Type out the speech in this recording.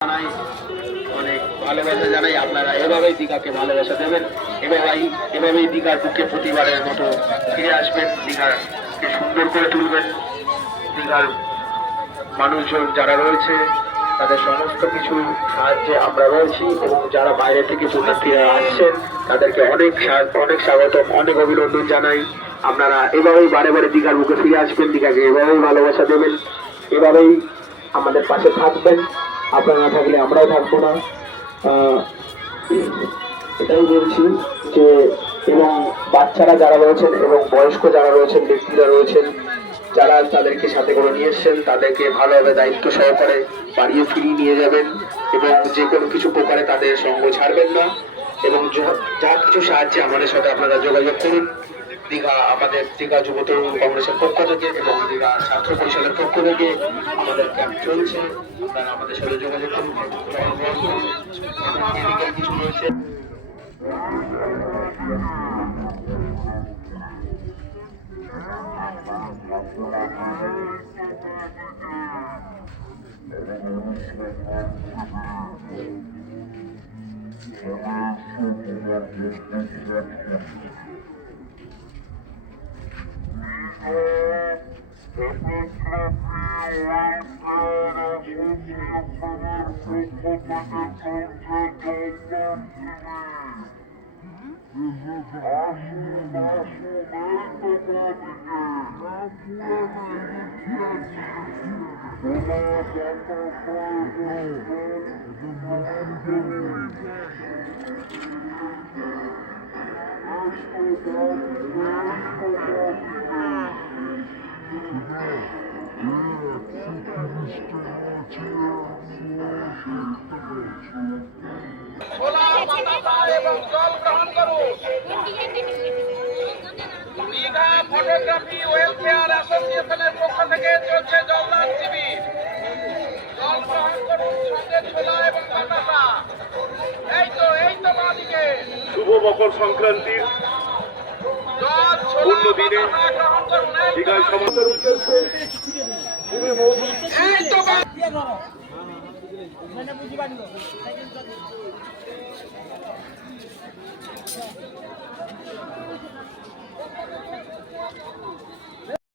জানাই, অনেক ভালোবাসা জানাই। আপনারা এভাবেই দীঘাকে ভালোবাসা দেবেন, এভাবেই দীঘার বুকে প্রতিবারের মতো ফিরে আসবেন, দীঘাকে সুন্দর করে তুলবেন। দীঘার মানুষজন যারা রয়েছে তাদের সমস্ত কিছু সাহায্যে আমরা রয়েছি, এবং যারা বাইরে থেকে শরণার্থীরা আসছেন তাদেরকে অনেক অনেক স্বাগতম, অনেক অভিনন্দন জানাই। আপনারা এভাবেই বারে বারে দীঘার বুকে ফিরে আসবেন, দীঘাকে এভাবেই ভালোবাসা দেবেন, এভাবেই আমাদের পাশে থাকবেন। আপনারা না থাকলে আমরাও থাকবো না। এটাই বলছি যে, এবং বাচ্চারা যারা রয়েছেন এবং বয়স্ক যারা রয়েছেন, ব্যক্তিরা রয়েছেন যারা তাদেরকে সাথে করে নিয়ে এসছেন, তাদেরকে ভালোভাবে দায়িত্ব সহকারে বাড়িয়ে ফিরিয়ে নিয়ে যাবেন, এবং যে কোনো কিছু প্রকারে তাদের সঙ্গ ছাড়বেন না। এবং যা কিছু সাহায্যে আমাদের সাথে আপনারা যোগাযোগ করুন। আমাদের দীঘা যুব তরুণ কংগ্রেসের পক্ষ থেকে এবং দীঘা ছাত্র পরিষদের পক্ষ থেকে আমাদের ক্যাম্প চলছে। আপনারা আমাদের সাথে যোগাযোগ করুন। কিছু রয়েছে এবং জল গ্রহণ করুন। দীঘা ফটোগ্রাফি ওয়েলফেয়ার অ্যাসোসিয়েশনের পক্ষ থেকে চলছে জলদান শিবির। জল গ্রহণ করুন, সঙ্গে ছোলা এবং বাতাসা। এই তো বাদিকে শুভ মকর সংক্রান্তির পূর্ণ দিনে দীঘায় সমাজের উদ্দেশ্যে